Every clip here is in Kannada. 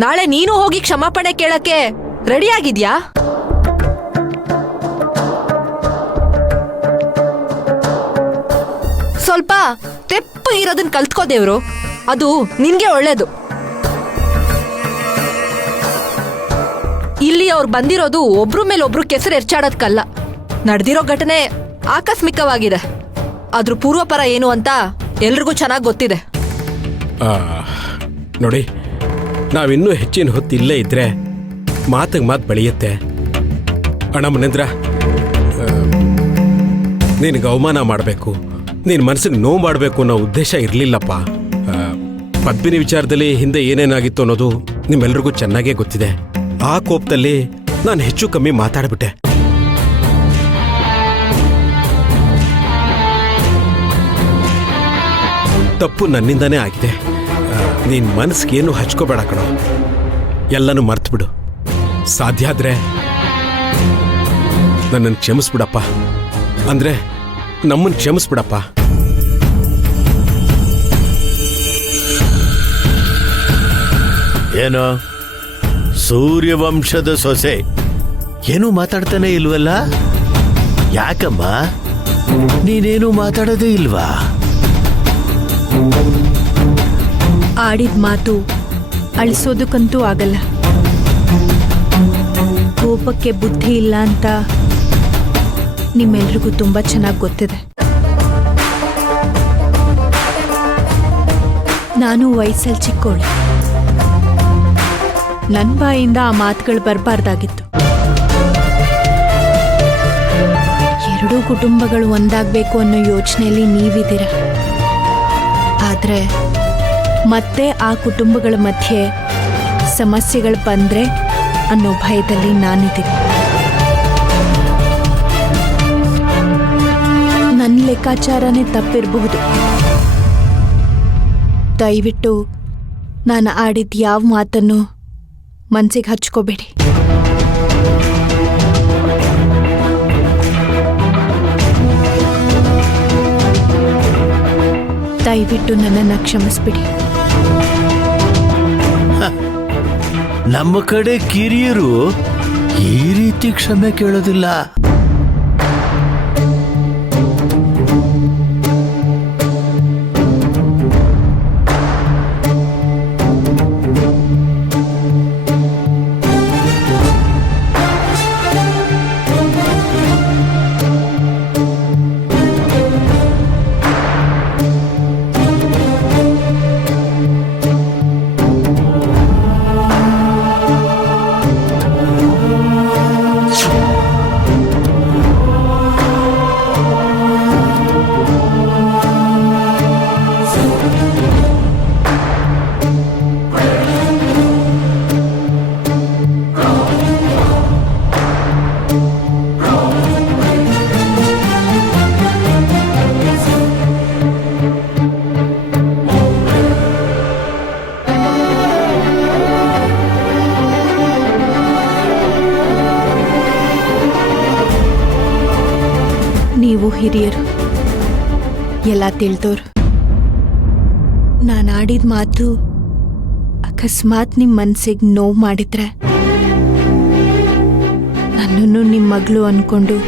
ನಾಳೆ ನೀನು ಹೋಗಿ ಕ್ಷಮಾಪಣೆ ಕೇಳಕ್ಕೆ ರೆಡಿ ಆಗಿದ್ಯಾ? ಸ್ವಲ್ಪ ತೆಪ್ಪು ಇರೋದನ್ನ ಕಲ್ತ್ಕೋ ದೇವ್ರು, ಅದು ನಿನ್ಗೆ ಒಳ್ಳೇದು. ಇಲ್ಲಿ ಅವ್ರು ಬಂದಿರೋದು ಒಬ್ರ ಮೇಲೆ ಒಬ್ರು ಕೆಸರು ಎರ್ಚಾಡೋದ್ಕಲ್ಲ. ನಡೆದಿರೋ ಘಟನೆ ಆಕಸ್ಮಿಕವಾಗಿದೆ. ಅದ್ರ ಪೂರ್ವಪರ ಏನು ಅಂತ ಎಲ್ರಿಗೂ ಚೆನ್ನಾಗಿ ಗೊತ್ತಿದೆ. ನೋಡಿ, ನಾವಿನ್ನೂ ಹೆಚ್ಚಿನ ಹೊತ್ತು ಇಲ್ಲೇ ಇದ್ರೆ ಮಾತಿಗೆ ಮಾತು ಬೆಳೆಯುತ್ತೆ. ಅಣ್ಣ ಮನೇಂದ್ರ, ನಿನಗೆ ಅವಮಾನ ಮಾಡಬೇಕು, ನಿನ್ನ ಮನಸ್ಸಿಗೆ ನೋವು ಮಾಡಬೇಕು ಅನ್ನೋ ಉದ್ದೇಶ ಇರಲಿಲ್ಲಪ್ಪ. ಪದ್ಮಿನಿ ವಿಚಾರದಲ್ಲಿ ಹಿಂದೆ ಏನೇನಾಗಿತ್ತು ಅನ್ನೋದು ನಿಮ್ಮೆಲ್ರಿಗೂ ಚೆನ್ನಾಗೇ ಗೊತ್ತಿದೆ. ಆ ಕೋಪದಲ್ಲಿ ನಾನು ಹೆಚ್ಚು ಕಮ್ಮಿ ಮಾತಾಡ್ಬಿಟ್ಟೆ. ತಪ್ಪು ನನ್ನಿಂದಾನೇ ಆಗಿದೆ. ನೀನ್ ಮನಸ್ಸಿಗೇನು ಹಚ್ಕೋಬೇಡ ಕಣೋ, ಎಲ್ಲನೂ ಮರ್ತ್ಬಿಡು. ಸಾಧ್ಯ ಆದ್ರೆ ನನ್ನನ್ನು ಕ್ಷಮಿಸ್ಬಿಡಪ್ಪ, ಅಂದ್ರೆ ನಮ್ಮನ್ನು ಕ್ಷಮಿಸ್ಬಿಡಪ್ಪ. ಏನೋ ಸೂರ್ಯವಂಶದ ಸೊಸೆ ಏನೂ ಮಾತಾಡ್ತಾನೆ ಇಲ್ವಲ್ಲ? ಯಾಕಮ್ಮ ನೀನೇನು ಮಾತಾಡೋದೇ ಇಲ್ವಾ? ಆಡಿದ ಮಾತು ಅಳಿಸೋದಕ್ಕಂತೂ ಆಗಲ್ಲ. ಕೋಪಕ್ಕೆ ಬುದ್ಧಿ ಇಲ್ಲ ಅಂತ ನಿಮ್ಮೆಲ್ರಿಗೂ ತುಂಬಾ ಚೆನ್ನಾಗಿ ಗೊತ್ತಿದೆ. ನಾನು ವಯಸ್ಸಲ್ಲಿ ಚಿಕ್ಕೋಳು. ನನ್ನ ಬಾಯಿಂದ ಆ ಮಾತುಗಳು ಬರಬಾರ್ದಾಗಿತ್ತು. ಎರಡೂ ಕುಟುಂಬಗಳು ಒಂದಾಗಬೇಕು ಅನ್ನೋ ಯೋಚನೆಯಲ್ಲಿ ನೀವಿದ್ದೀರ. ಆದರೆ ಮತ್ತೆ ಆ ಕುಟುಂಬಗಳ ಮಧ್ಯೆ ಸಮಸ್ಯೆಗಳು ಬಂದ್ರೆ ಅನ್ನೋ ಭಯದಲ್ಲಿ ನಾನಿದ್ದೀನಿ. ನನ್ನ ಲೆಕ್ಕಾಚಾರನೇ ತಪ್ಪಿರಬಹುದು. ದಯವಿಟ್ಟು ನಾನು ಆಡಿದ ಯಾವ ಮಾತನ್ನು ಮನ್ಸಿಗೆ ಹಚ್ಕೋಬೇಡಿ. ದಯವಿಟ್ಟು ನನ್ನನ್ನು ಕ್ಷಮಿಸ್ಬಿಡಿ. ನಮ್ಮ ಕಡೆ ಕಿರಿಯರು ಈ ರೀತಿ ಕ್ಷಮೆ ಕೇಳೋದಿಲ್ಲ. ನೀವು ಹಿರಿಯರು, ಎಲ್ಲ ತಿಳಿದೋರು. ನಾನು ಆಡಿದ ಮಾತು ಅಕಸ್ಮಾತ್ ನಿಮ್ಮ ಮನಸ್ಸಿಗೆ ನೋವು ಮಾಡಿದ್ರೆ ನನ್ನನ್ನು ನಿಮ್ಮ ಮಗಳು ಅನ್ಕೊಂಡು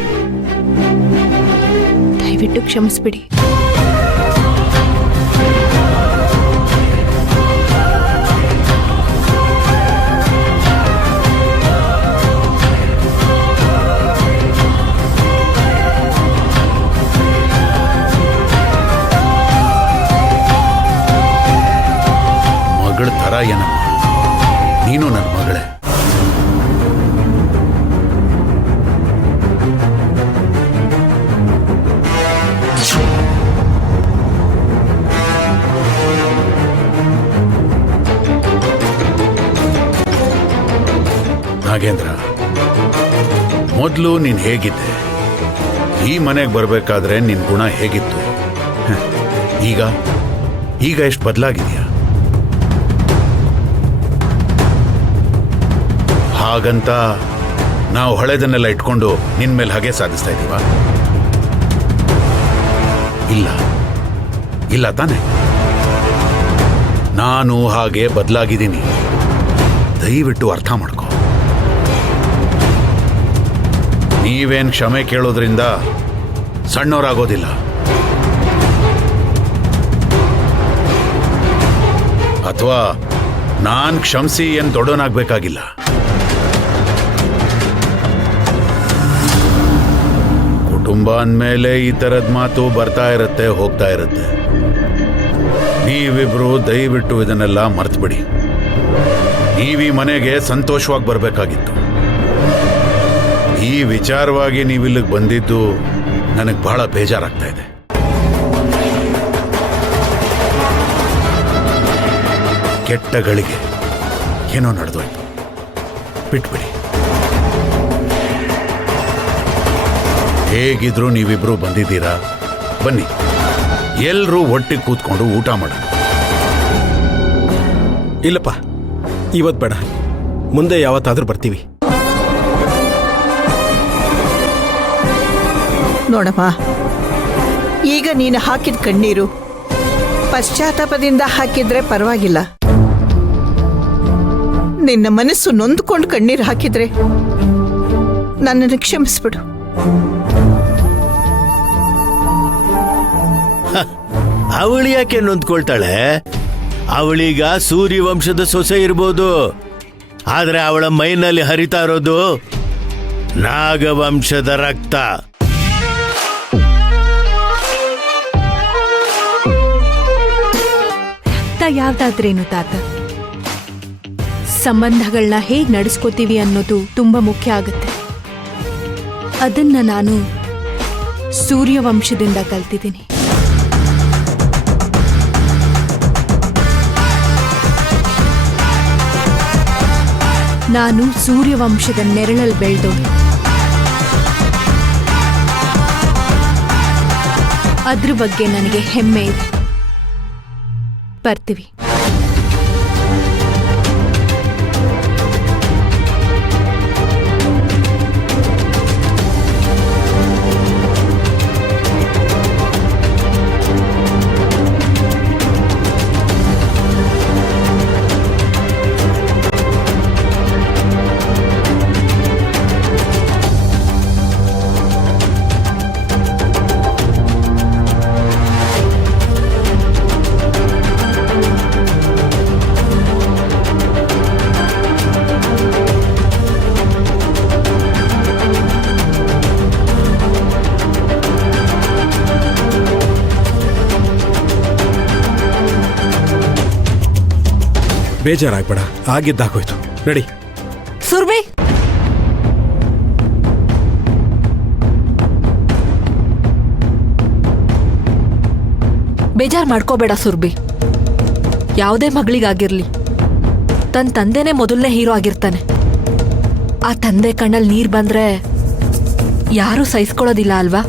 ದಯವಿಟ್ಟು ಕ್ಷಮಿಸ್ಬಿಡಿ. ಮಗಳ ಥರ ಏನಮ್ಮ, ನೀನು ನನ್ನ ಮಗಳೇ. ನಾಗೇಂದ್ರ, ಮೊದಲು ನೀನು ಹೇಗಿದ್ದೆ? ಈ ಮನೆಗೆ ಬರಬೇಕಾದ್ರೆ ನಿನ್ನ ಗುಣ ಹೇಗಿತ್ತು? ಈಗ ಎಷ್ಟು ಬದಲಾಗಿದೆಯಾ? ಹಾಗಂತ ನಾವು ಹಳೆದನ್ನೆಲ್ಲ ಇಟ್ಕೊಂಡು ನಿನ್ನ ಮೇಲೆ ಹಾಗೆ ಸಾಧಿಸ್ತಾ ಇದ್ದೀವ? ಇಲ್ಲ ತಾನೆ. ನಾನು ಹಾಗೆ ಬದಲಾಗಿದ್ದೀನಿ. ದಯವಿಟ್ಟು ಅರ್ಥ ಮಾಡ್ಕೋ. ನೀವೇನ್ ಕ್ಷಮೆ ಕೇಳೋದ್ರಿಂದ ಸಣ್ಣವರಾಗೋದಿಲ್ಲ. ಅಥವಾ ನಾನ್ ಕ್ಷಮಿಸಿ ಏನ್ ದೊಡ್ಡವನಾಗ್ಬೇಕಾಗಿಲ್ಲ. ಕುಟುಂಬ ಅಂದ್ಮೇಲೆ ಈ ತರದ್ ಮಾತು ಬರ್ತಾ ಇರುತ್ತೆ, ಹೋಗ್ತಾ ಇರುತ್ತೆ. ನೀವಿಬ್ರು ದಯವಿಟ್ಟು ಇದನ್ನೆಲ್ಲ ಮರ್ತ್ಬಿಡಿ. ನೀವೀ ಮನೆಗೆ ಸಂತೋಷವಾಗಿ ಬರಬೇಕಾಗಿತ್ತು. ಈ ವಿಚಾರವಾಗಿ ನೀವಿಲ್ಲಿಗೆ ಬಂದಿದ್ದು ನನಗೆ ಬಹಳ ಬೇಜಾರಾಗ್ತಾ ಇದೆ. ಕೆಟ್ಟ ಗಳಿಗೆ ಏನೋ ನಡೆದೋಯ್ತು, ಬಿಟ್ಬಿಡಿ. ಹೇಗಿದ್ರು ನೀವಿಬ್ರು ಬಂದಿದ್ದೀರಾ, ಬನ್ನಿ ಎಲ್ರೂ ಒಟ್ಟಿಗೆ ಕೂತ್ಕೊಂಡು ಊಟ ಮಾಡೋಣ. ಇಲ್ಲಪ್ಪ, ಇವತ್ತು ಬೇಡ, ಮುಂದೆ ಯಾವತ್ತಾದ್ರೂ ಬರ್ತೀವಿ. ನೋಡಮ್ಮ, ಈಗ ನೀನು ಹಾಕಿದ ಕಣ್ಣೀರು ಪಶ್ಚಾತ್ತಾಪದಿಂದ ಹಾಕಿದ್ರೆ ಪರವಾಗಿಲ್ಲ. ನಿನ್ನ ಮನಸ್ಸು ನೊಂದ್ಕೊಂಡು ಕಣ್ಣೀರು ಹಾಕಿದ್ರೆ ನನ್ನನ್ನು ಕ್ಷಮಿಸ್ಬಿಡು. ಅವಳು ಯಾಕೆ ನೊಂದ್ಕೊಳ್ತಾಳೆ? ಅವಳೀಗ ಸೂರ್ಯವಂಶದ ಸೊಸೆ ಇರ್ಬೋದು, ಆದ್ರೆ ಅವಳ ಮೈನಲ್ಲಿ ಹರಿತಾ ಇರೋದು ನಾಗವಂಶದ ರಕ್ತ. ಯಾವ್ದಾದ್ರೇನು ತಾತ, ಸಂಬಂಧಗಳನ್ನ ಹೇಗ್ ನಡೆಸ್ಕೋತೀವಿ ಅನ್ನೋದು ತುಂಬಾ ಮುಖ್ಯ ಆಗುತ್ತೆ. ಅದನ್ನ ನಾನು ಸೂರ್ಯವಂಶದಿಂದ ಕಲ್ತಿದ್ದೀನಿ. ನಾನು ಸೂರ್ಯವಂಶದ ನೆರಳಲ್ಲಿ ಬೆಳೆದೋಳು. ಅದ್ರ ಬಗ್ಗೆ ನನಗೆ ಹೆಮ್ಮೆ ಇದೆ. ಬರ್ತೀವಿ. ಬೇಜಾರಾಗ್ಬೇಡ, ಆಗಿದ್ದಾಗೋಯ್ತು. ನಡಿ. ಸುರ್ಬಿ, ಬೇಜಾರ್ ಮಾಡ್ಕೋಬೇಡ ಸುರ್ಬಿ. ಯಾವುದೇ ಮಗಳಿಗಾಗಿರ್ಲಿ ತನ್ನ ತಂದೆನೇ ಮೊದಲನೇ ಹೀರೋ ಆಗಿರ್ತಾನೆ. ಆ ತಂದೆ ಕಣ್ಣಲ್ಲಿ ನೀರ್ ಬಂದ್ರೆ ಯಾರೂ ಸಹಿಸ್ಕೊಳ್ಳೋದಿಲ್ಲ ಅಲ್ವಾ?